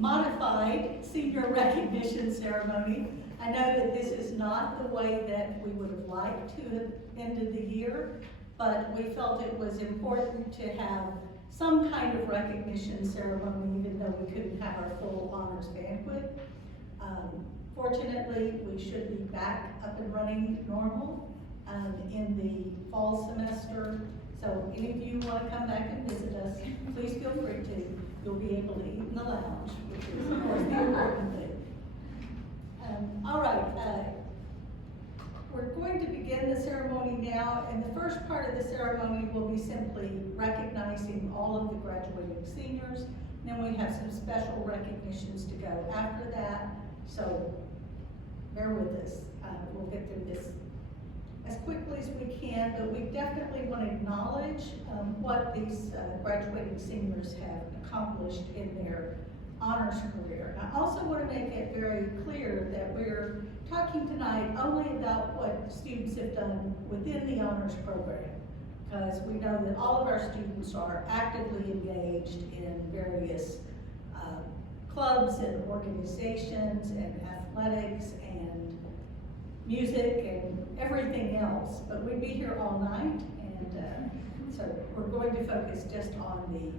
modified senior recognition ceremony. I know that this is not the way that we would have liked to have ended the year, but we felt it was important to have some kind of recognition ceremony, even though we couldn't have our full honors banquet. Fortunately, we should be back up and running normal in the fall semester. So any of you want to come back and visit us, please feel free to. You'll be able to eat in the lounge, which is of course the important thing. All right, we're going to begin the ceremony now, and the first part of the ceremony will be simply recognizing all of the graduating seniors. Then we have some special recognitions to go after that, so bear with us. We'll get through this as quickly as we can, but we definitely want to acknowledge what these graduating seniors have accomplished in their honors career. And I also want to make it very clear that we're talking tonight only about what students have done within the honors program, because we know that all of our students are actively engaged in various clubs and organizations and athletics and music and everything else, but we'd be here all night, and so we're going to focus just on the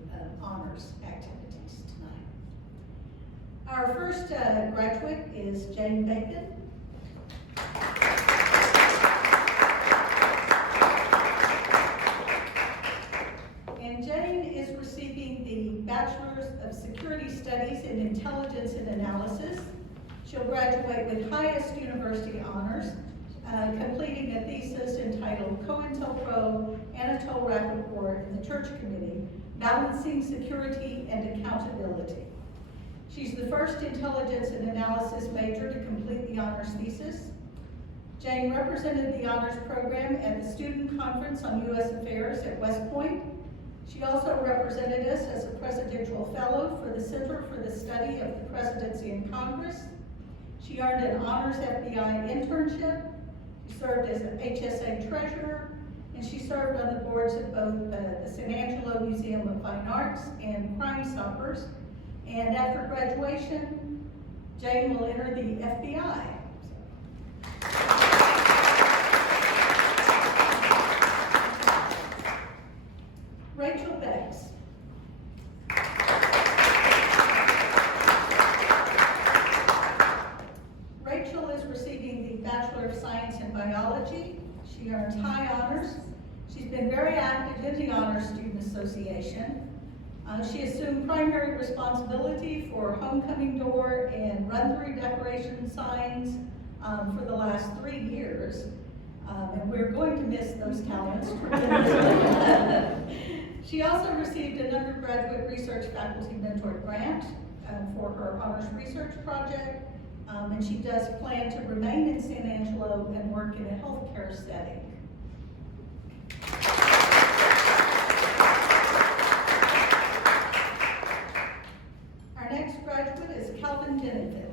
honors activities tonight. Our first graduate is Jane Bacon. And Jane is receiving the Bachelor's of Security Studies in Intelligence and Analysis. She'll graduate with highest university honors, completing a thesis entitled COINTELPRO, Anatole Rappaport, and the Church Committee, Balancing Security and Accountability. She's the first intelligence and analysis major to complete the honors thesis. Jane represented the honors program at the Student Conference on U.S. Affairs at West Point. She also represented us as a presidential fellow for the Center for the Study of the Presidency and Congress. She earned an honors FBI internship. She served as an HSA treasurer, and she served on the boards of both the San Angelo Museum of Fine Arts and Crime Stoppers. And after graduation, Jane will enter the FBI. Rachel Banks. Rachel is receiving the Bachelor of Science in Biology. She earns high honors. She's been very active in the Honor Student Association. She assumed primary responsibility for homecoming door and run-through decoration signs for the last 3 years. And we're going to miss those talents tremendously. She also received an undergraduate research faculty mentor grant for her honors research project, and she does plan to remain in San Angelo and work in a healthcare setting. Our next graduate is Calvin Denenfield.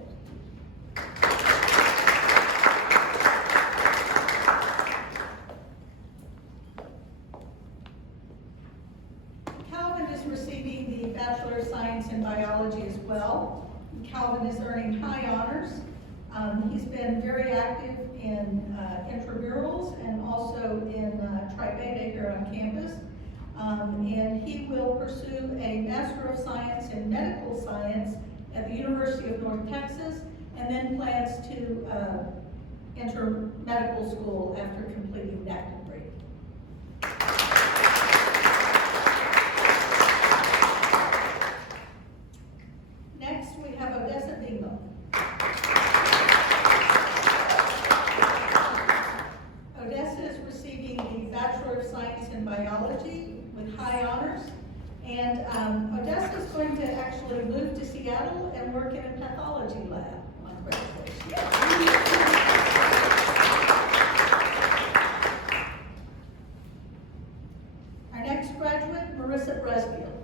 Receiving the Bachelor of Science in Biology as well. Calvin is earning high honors. He's been very active in intramurals and also in Tri Beta here on campus. And he will pursue a Master of Science in Medical Science at the University of North Texas, and then plans to enter medical school after completing that degree. Next, we have Odessa Bingham. Odessa is receiving the Bachelor of Science in Biology with high honors. And Odessa is going to actually move to Seattle and work in a pathology lab on graduation. Our next graduate, Marissa Bresfield.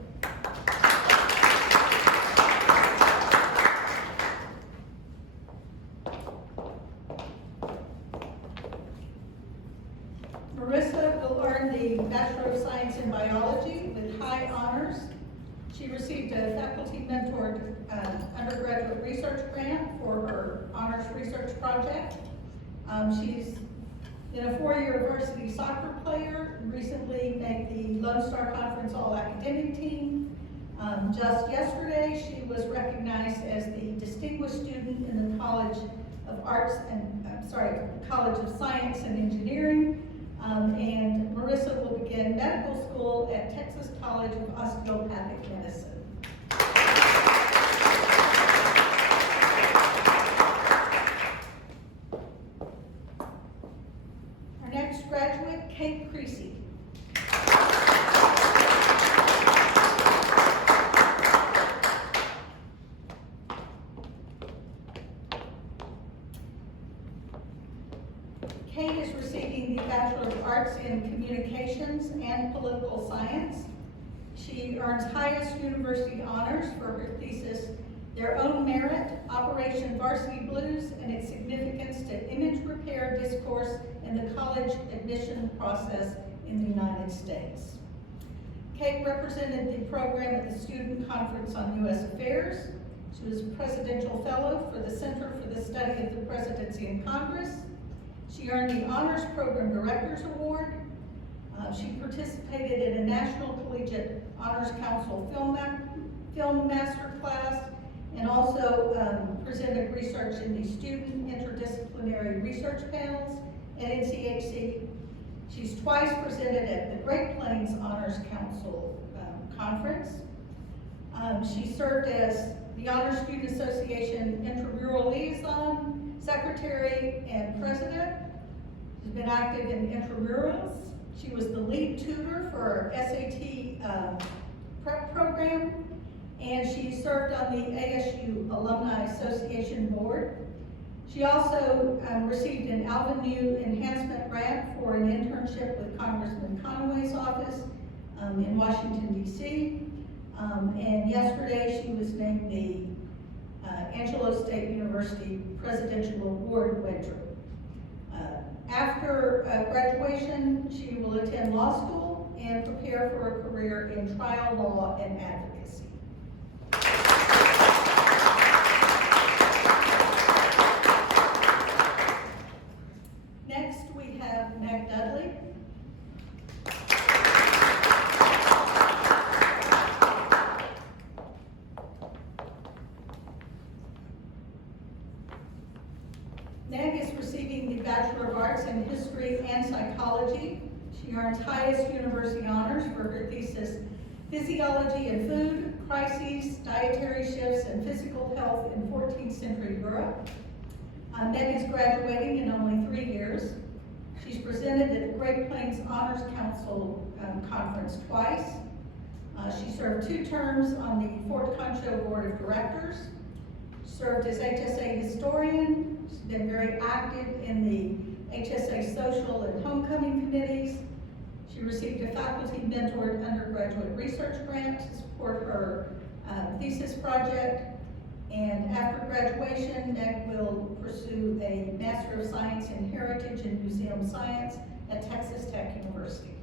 Marissa will earn the Bachelor of Science in Biology with high honors. She received a faculty mentored undergraduate research grant for her honors research project. She's been a four-year varsity soccer player, and recently made the Lone Star Conference All-Academic Team. Just yesterday, she was recognized as the distinguished student in the College of Science and Engineering. And Marissa will begin medical school at Texas College of Osteopathic Medicine. Our next graduate, Kate Creasy. Kate is receiving the Bachelor of Arts in Communications and Political Science. She earns highest university honors for her thesis, Their Own Merit, Operation Varsity Blues and Its Significance to Image Repair Discourse in the College Admission Process in the United States. Kate represented the program at the Student Conference on U.S. Affairs. She was Presidential Fellow for the Center for the Study of the Presidency and Congress. She earned the Honors Program Directors Award. She participated in a National Collegiate Honors Council film master class, and also presented research in the Student Interdisciplinary Research Panels at NCHC. She's twice presented at the Great Plains Honors Council Conference. She served as the Honor Student Association Intramural Liaison, Secretary, and President. She's been active in intramurals. She was the lead tutor for our SAT prep program, and she served on the ASU Alumni Association Board. She also received an Alvin New Enhancement Grant for an internship with Congressman Conway's office in Washington, D.C. And yesterday she was named the Angelo State University Presidential Award winner. After graduation, she will attend law school and prepare for a career in trial law and advocacy. Next, we have Meg Dudley. Meg is receiving the Bachelor of Arts in History and Psychology. She earns highest university honors for her thesis, Physiology and Food, Crises, Dietary Shifts, and Physical Health in 14th Century Europe. Meg is graduating in only 3 years. She's presented at the Great Plains Honors Council Conference twice. She served 2 terms on the Fort Concho Board of Directors, served as HSA historian. She's been very active in the HSA social and homecoming committees. She received a faculty mentored undergraduate research grant to support her thesis project. And after graduation, Meg will pursue a Master of Science in Heritage and Museum Science at Texas Tech University.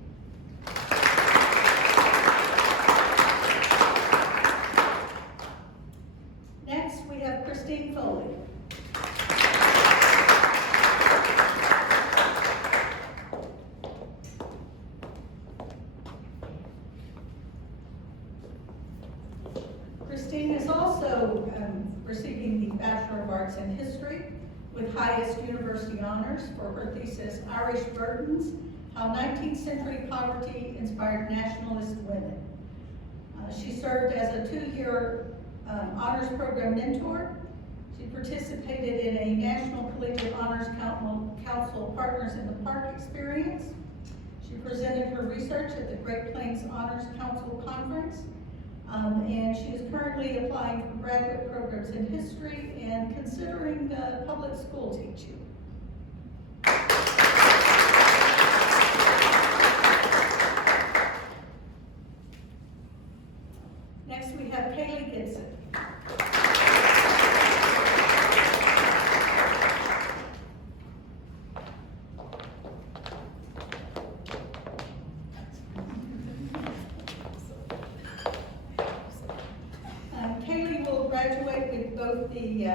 Next, we have Christine Foley. Christine is also receiving the Bachelor of Arts in History with highest university honors for her thesis, Irish Burdens, How 19th Century Poverty Inspired Nationalist Women. She served as a 2-year honors program mentor. She participated in a National Collegiate Honors Council Partners in the Park experience. She presented her research at the Great Plains Honors Council Conference. And she is currently applying for graduate programs in history and considering public school teaching. Next, we have Kaylee Gibson. graduate with both the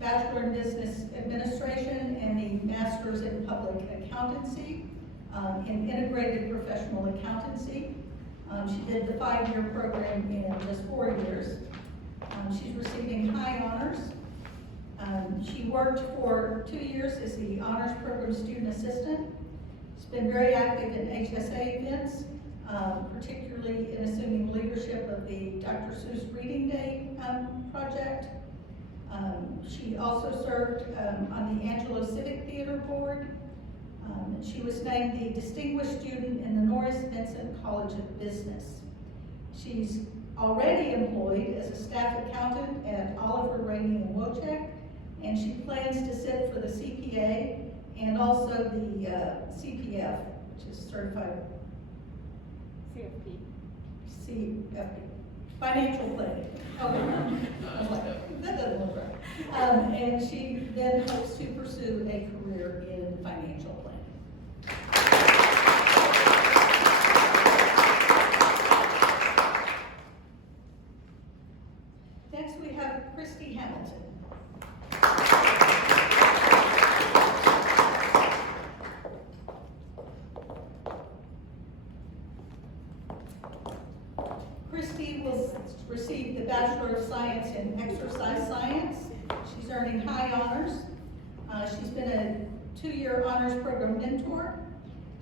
Bachelor in Business Administration and the Master's in Public Accountancy in Integrated Professional Accountancy. She did the 5-year program in just 4 years. She's receiving high honors. She worked for 2 years as the Honors Program Student Assistant. She's been very active in HSA events, particularly in assuming leadership of the Dr. Seuss Reading Day project. She also served on the Angelo Civic Theater Board. She was named the Distinguished Student in the Norris Vincent College of Business. She's already employed as a staff accountant at Oliver, Rainey & Wojcik, and she plans to sit for the CPA and also the CPF, which is Certified CFP, Financial Planning. Okay, that doesn't look right. And she then hopes to pursue a career in financial planning. Next we have Christy Hamilton. Christy will receive the Bachelor of Science in Exercise Science. She's earning high honors. She's been a 2-year honors program mentor.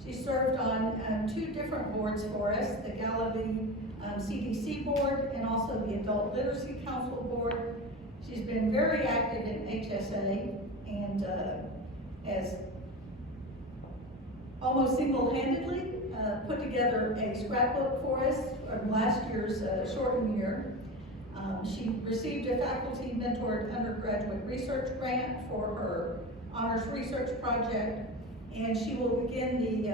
She served on 2 different boards for us, the Galilee CDC board and also the Adult Literacy Council board. She's been very active in HSA and has almost single-handedly put together a scrapbook for us from last year's shortened year. She received a faculty mentored undergraduate research grant for her honors research project, and she will begin the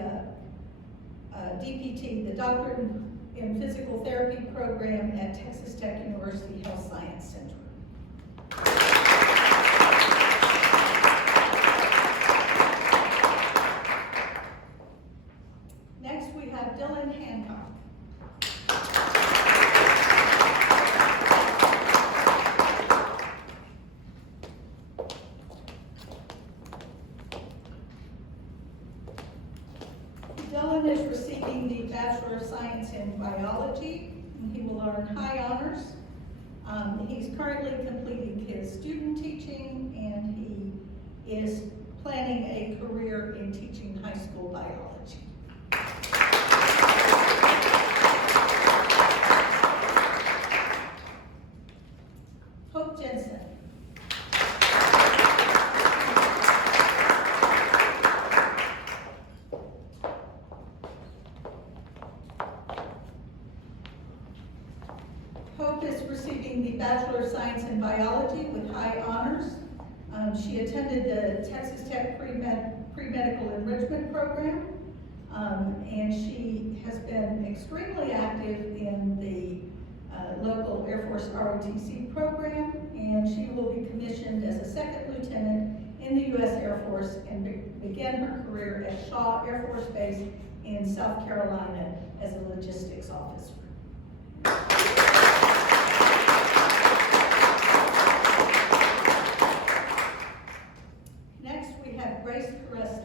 DPT, the Doctorate in Physical Therapy program at Texas Tech University Health Science Center. Next, we have Dylan Hancock. Dylan is receiving the Bachelor of Science in Biology, and he will earn high honors. He's currently completing his student teaching, and he is planning a career in teaching high school biology. Hope Jensen. Hope is receiving the Bachelor of Science in Biology with high honors. She attended the Texas Tech Pre-Medical Enrichment Program, and she has been extremely active in the local Air Force ROTC program, and she will be commissioned as a second lieutenant in the U.S. Air Force and begin her career at Shaw Air Force Base in South Carolina as a logistics officer. Next, we have Grace Carestli.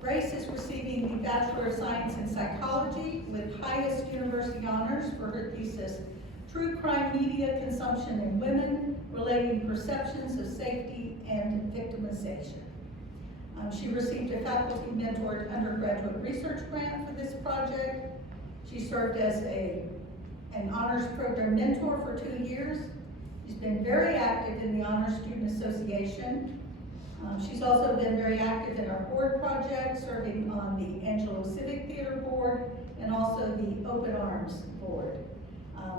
Grace is receiving the Bachelor of Science in Psychology with highest university honors for her thesis, True Crime Media Consumption in Women, Relating Perceptions of Safety and Victimization. She received a faculty mentored undergraduate research grant for this project. She served as an honors program mentor for 2 years. She's been very active in the Honors Student Association. She's also been very active in our board project, serving on the Angelo Civic Theater Board and also the Open Arms Board.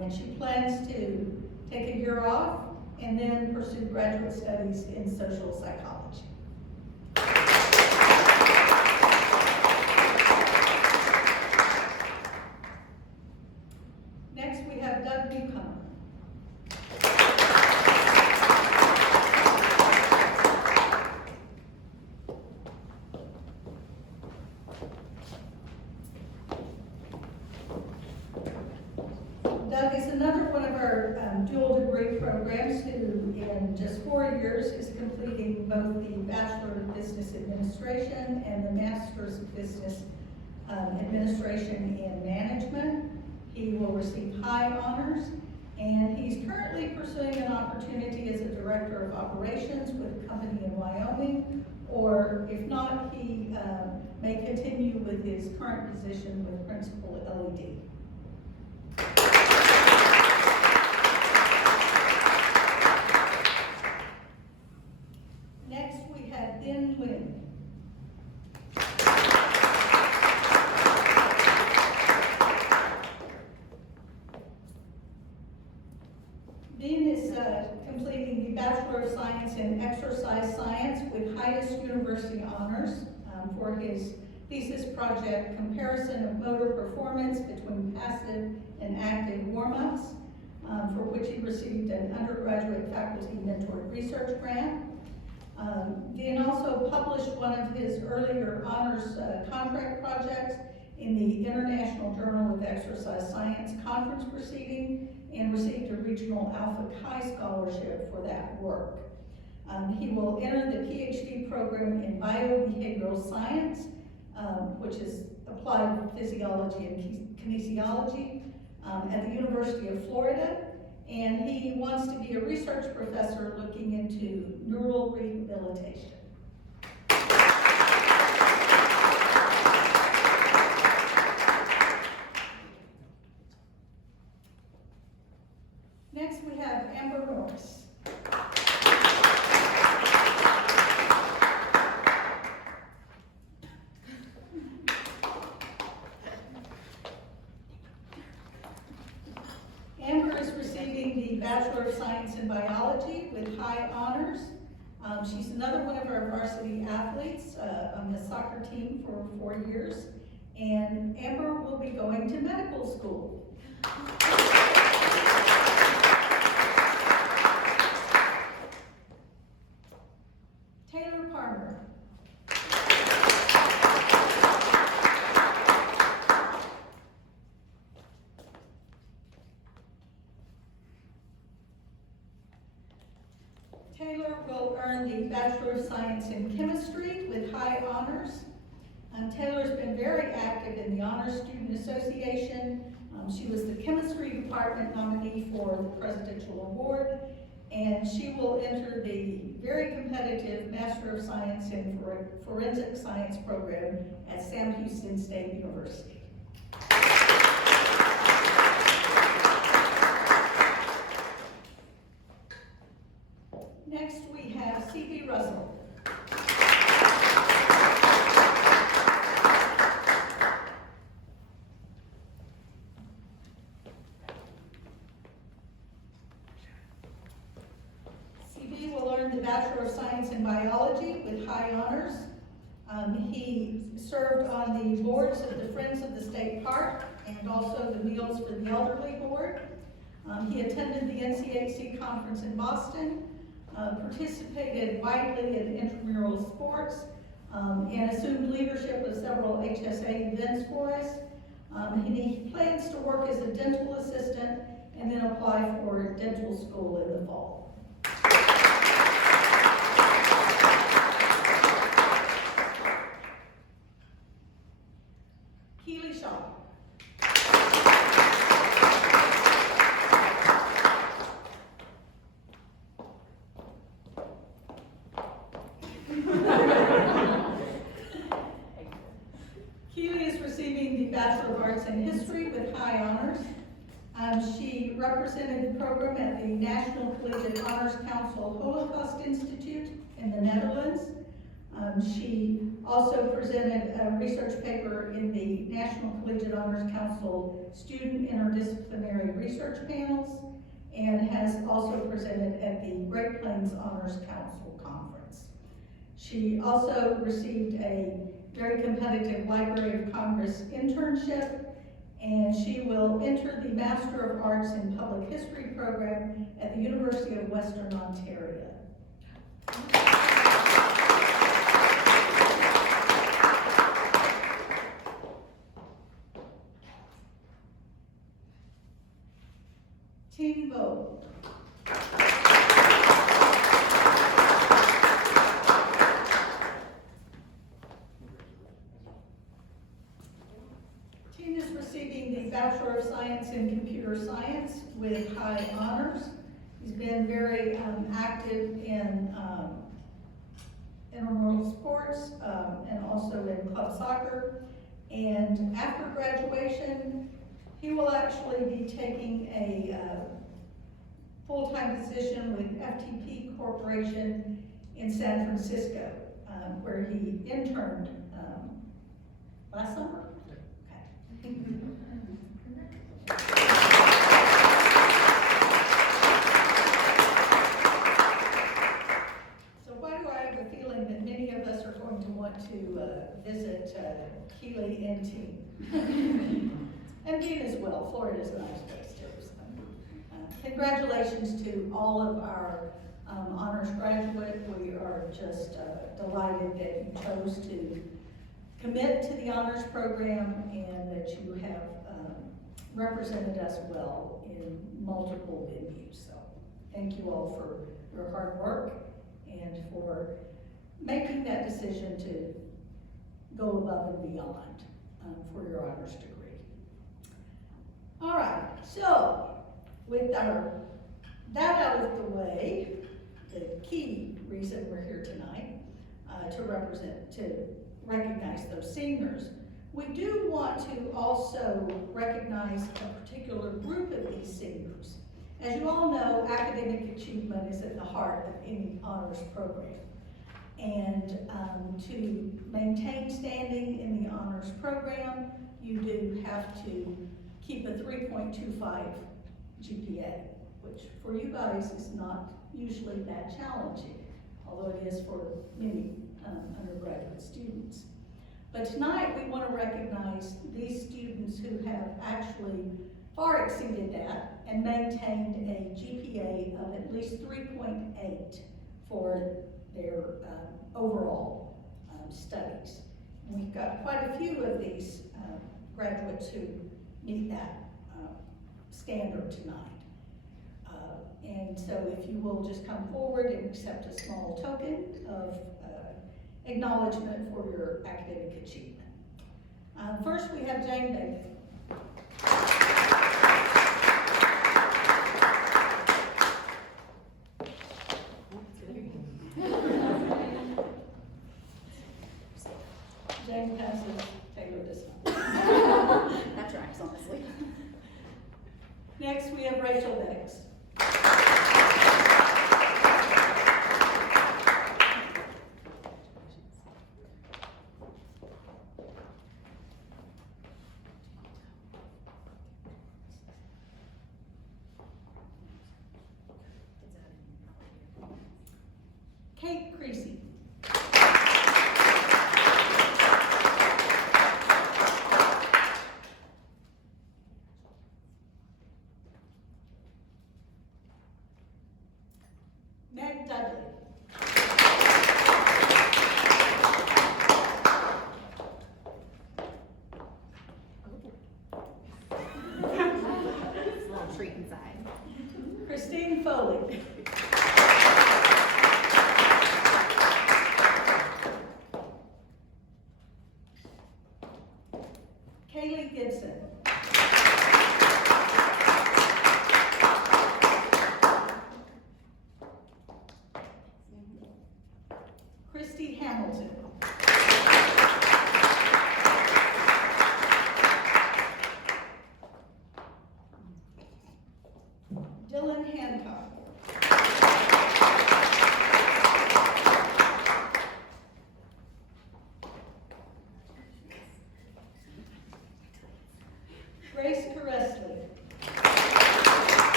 And she plans to take a year off and then pursue graduate studies in social psychology. Next, we have Doug Newcomer. dual degree programs who in just 4 years is completing both the Bachelor of Business Administration and the Master's of Business Administration and Management. He will receive high honors, and he's currently pursuing an opportunity as a Director of Operations with a company in Wyoming, or if not, he may continue with his current position with Principal LED. Next, we have Ben Nguyen. Ben is completing the Bachelor of Science in Exercise Science with highest university honors for his thesis project, Comparison of Motor Performance Between Passive and Active Warm-Ups, for which he received an undergraduate faculty mentored research grant. Ben also published one of his earlier honors contract projects in the International Journal of Exercise Science conference proceeding and received a regional Alpha Chi scholarship for that work. He will enter the PhD program in biobehavioral science, which is applied physiology and kinesiology at the University of Florida. And he wants to be a research professor looking into neural rehabilitation. Next, we have Amber Norris. Amber is receiving the Bachelor of Science in Biology with high honors. She's another one of our varsity athletes on the soccer team for 4 years. And Amber will be going to medical school. Taylor Parmer. Taylor will earn the Bachelor of Science in Chemistry with high honors. Taylor's been very active in the Honor Student Association. She was the Chemistry Department nominee for the Presidential Award, and she will enter the very competitive Master of Science in Forensic Science program at Sam Houston State University. Next, we have C.B. Russell. C.B. will earn the Bachelor of Science in Biology with high honors. He served on the boards of the Friends of the State Park and also the Meals for the Elderly Board. He attended the NCAC conference in Boston, participated widely in intramural sports, and assumed leadership of several HSA events for us. And he plans to work as a dental assistant and then apply for dental school in the fall. Keely Shaw. Keely is receiving the Bachelor of Arts in History with high honors. She represented the program at the National Collegiate Honors Council Holocaust Institute in the Netherlands. She also presented a research paper in the National Collegiate Honors Council Student Interdisciplinary Research Panels, and has also presented at the Great Plains Honors Council Conference. She also received a very competitive Library of Congress internship, and she will enter the Master of Arts in Public History program at the University of Western Ontario. Ting Vo. in computer science with high honors. He's been very active in intramural sports and also in club soccer. And after graduation, he will actually be taking a full-time position with FTP Corporation in San Francisco, where he interned last summer. Okay. So why do I have the feeling that many of us are going to want to visit Keeley and Dean? And Dean as well. Florida's a nice place too. So, congratulations to all of our honors graduate. We are just delighted that you chose to commit to the honors program and that you have represented us well in multiple venues. So thank you all for your hard work and for making that decision to go above and beyond for your honors degree. All right, so with that out of the way, the key reason we're here tonight to recognize those seniors, we do want to also recognize a particular group of these seniors. As you all know, academic achievement is at the heart of any honors program. And to maintain standing in the honors program, you do have to keep a 3.25 GPA, which for you guys is not usually that challenging, although it is for many undergraduate students. But tonight we want to recognize these students who have actually far exceeded that and maintained a GPA of at least 3.8 for their overall studies. And we've got quite a few of these graduates who meet that standard tonight. And so if you will just come forward and accept a small token of acknowledgement for your academic achievement. First we have Jane David. Jane passes Taylor this one. That tracks, honestly. Next we have Rachel Beggs. Kate Creasy. Meg Dudley. It's a little treat inside. Christine Foley. Kaylee Gibson. Christy Hamilton. Dylan Hancock. Grace Caressly.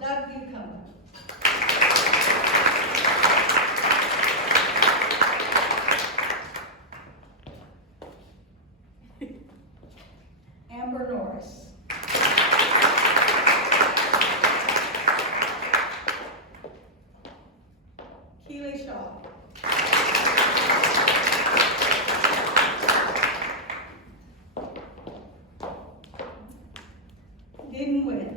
Doug Newcomer. Amber Norris. Keely Shaw. Din Nguyen.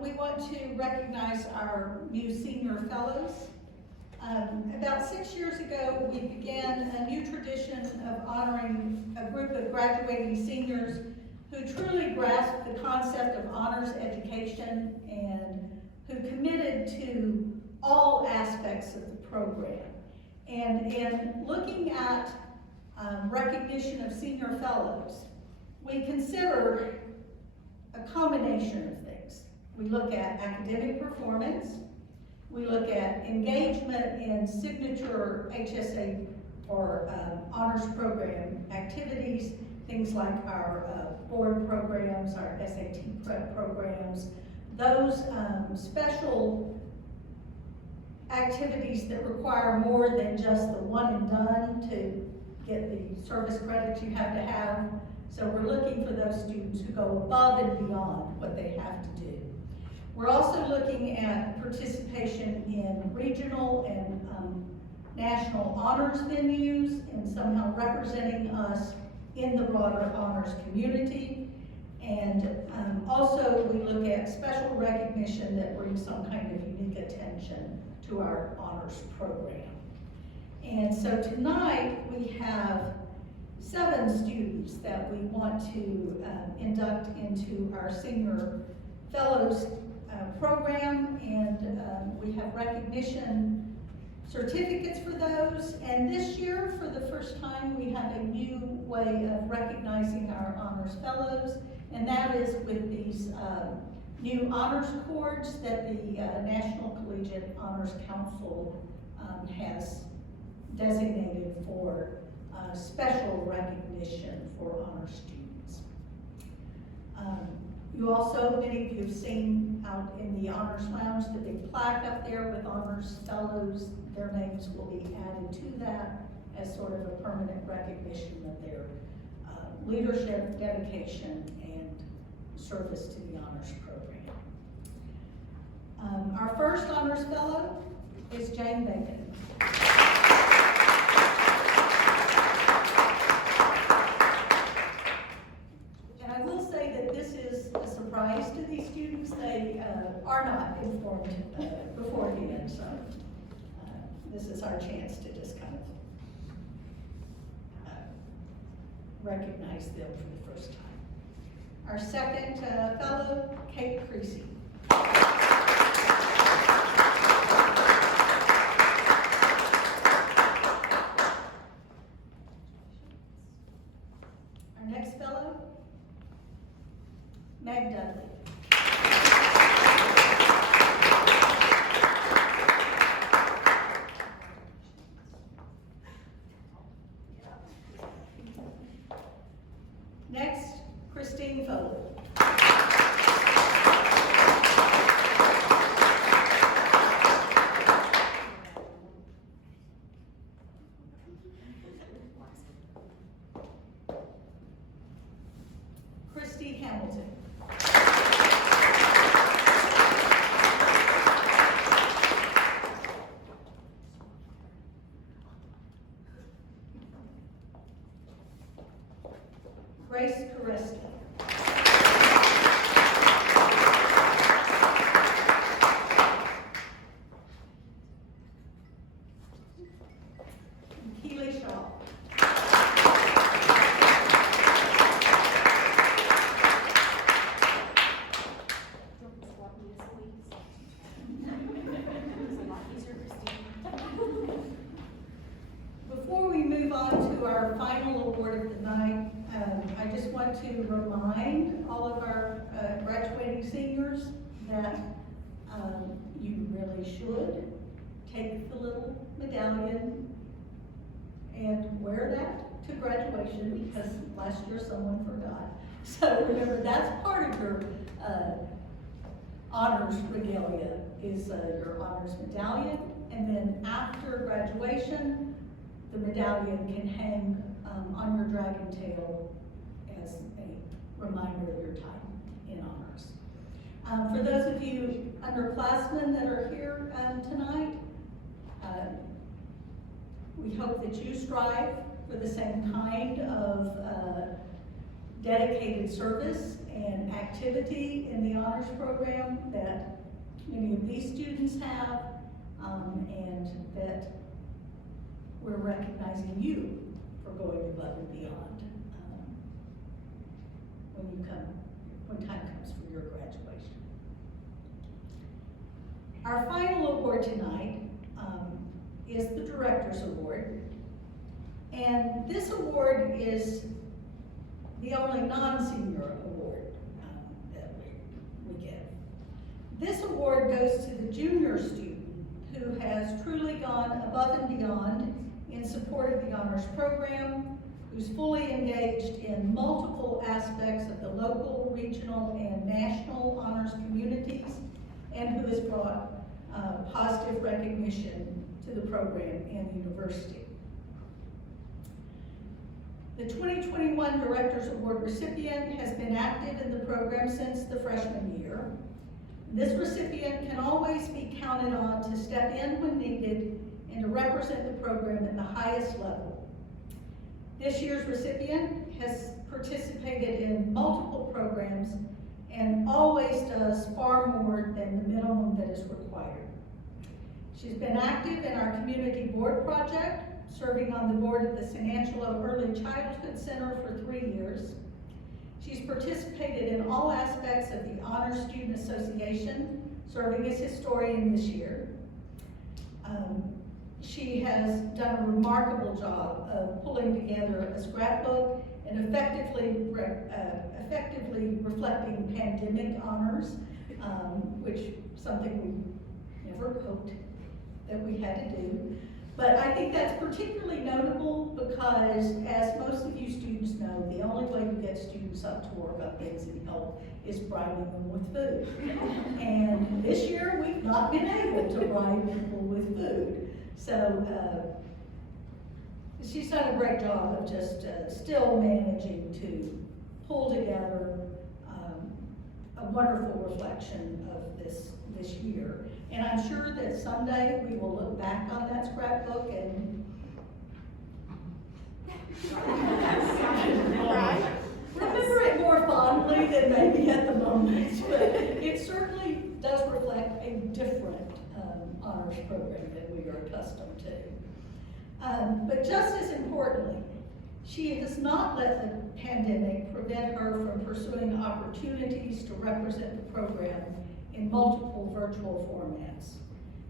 We want to recognize our new senior fellows. About 6 years ago, we began a new tradition of honoring a group of graduating seniors who truly grasped the concept of honors education and who committed to all aspects of the program. And in looking at recognition of senior fellows, we consider a combination of things. We look at academic performance, we look at engagement in signature HSA or honors program activities, things like our board programs, our SAT prep programs, those special activities that require more than just the one and done to get the service credits you have to have. So we're looking for those students who go above and beyond what they have to do. We're also looking at participation in regional and national honors venues and somehow representing us in the broader honors community. And also we look at special recognition that brings some kind of unique attention to our honors program. And so tonight we have 7 students that we want to induct into our Senior Fellows program, and we have recognition certificates for those. And this year, for the first time, we have a new way of recognizing our honors fellows, and that is with these new honors cords that the National Collegiate Honors Council has designated for special recognition for honor students. You also, many of you have seen out in the Honors Lounge, the big plaque up there with honors fellows. Their names will be added to that as sort of a permanent recognition of their leadership, dedication, and service to the honors program. Our first honors fellow is Jane Bacon. And I will say that this is a surprise to these students. They are not informed beforehand, so this is our chance to just kind of recognize them for the first time. Our second fellow, Kate Creasy. Our next fellow, Meg Dudley. Next, Christine Foley. Christy Hamilton. Grace Caresta. Keely Shaw. Before we move on to our final award of the night, I just want to remind all of our graduating seniors that you really should take the little medallion and wear that to graduation, because last year someone forgot. So remember, that's part of your honors regalia, is your honors medallion. And then after graduation, the medallion can hang on your dragon tail as a reminder of your time in honors. For those of you underclassmen that are here tonight, we hope that you strive for the same kind of dedicated service and activity in the honors program that many of these students have, and that we're recognizing you for going above and beyond when time comes for your graduation. Our final award tonight is the Director's Award. And this award is the only non-senior award that we give. This award goes to the junior student who has truly gone above and beyond in support of the honors program, who's fully engaged in multiple aspects of the local, regional, and national honors communities, and who has brought positive recognition to the program and the university. The 2021 Director's Award recipient has been active in the program since the freshman year. This recipient can always be counted on to step in when needed and to represent the program at the highest level. This year's recipient has participated in multiple programs and always does far more than the minimum that is required. She's been active in our community board project, serving on the board of the San Angelo Early Childhood Center for 3 years. She's participated in all aspects of the Honor Student Association, serving as historian this year. She has done a remarkable job of pulling together a scrapbook and effectively reflecting pandemic honors, which something we never hoped that we had to do. But I think that's particularly notable because, as most of you students know, the only way to get students up to work on things and help is bribing them with food. And this year, we've not been able to bribe people with food. So she's done a great job of just still managing to pull together a wonderful reflection of this year. And I'm sure that someday we will look back on that scrapbook and remember it more fondly than maybe at the moment. But it certainly does reflect a different honors program than we are accustomed to. But just as importantly, she has not let the pandemic prevent her from pursuing opportunities to represent the program in multiple virtual formats.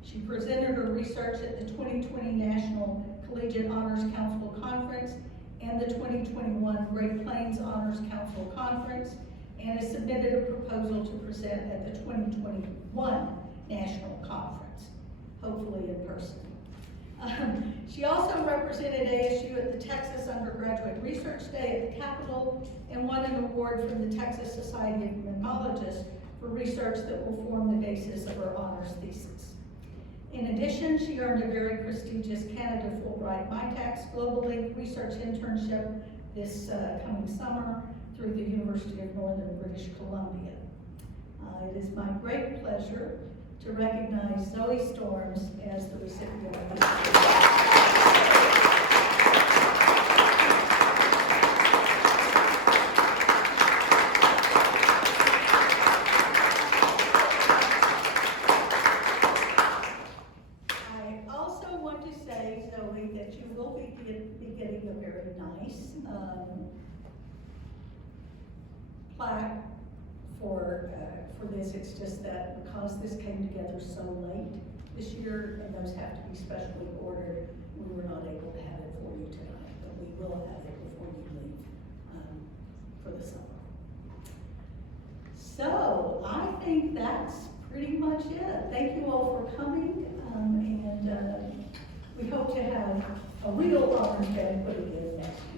She presented her research at the 2020 National Collegiate Honors Council Conference and the 2021 Great Plains Honors Council Conference, and has submitted a proposal to present at the 2021 National Conference, hopefully in person. She also represented ASU at the Texas Undergraduate Research Day at the Capitol and won an award from the Texas Society of Immunologists for research that will form the basis of her honors thesis. In addition, she earned a very prestigious Canada Fulbright Mitacs Global Link research internship this coming summer through the University of Northern British Columbia. It is my great pleasure to recognize Zoe Storms as the recipient of this award. Getting a very nice plaque for this. It's just that because this came together so late this year, and those have to be specially ordered, we were not able to have it for you tonight, but we will have it before you leave for the summer. So I think that's pretty much it. Thank you all for coming, and we hope to have a real honors banquet again next year.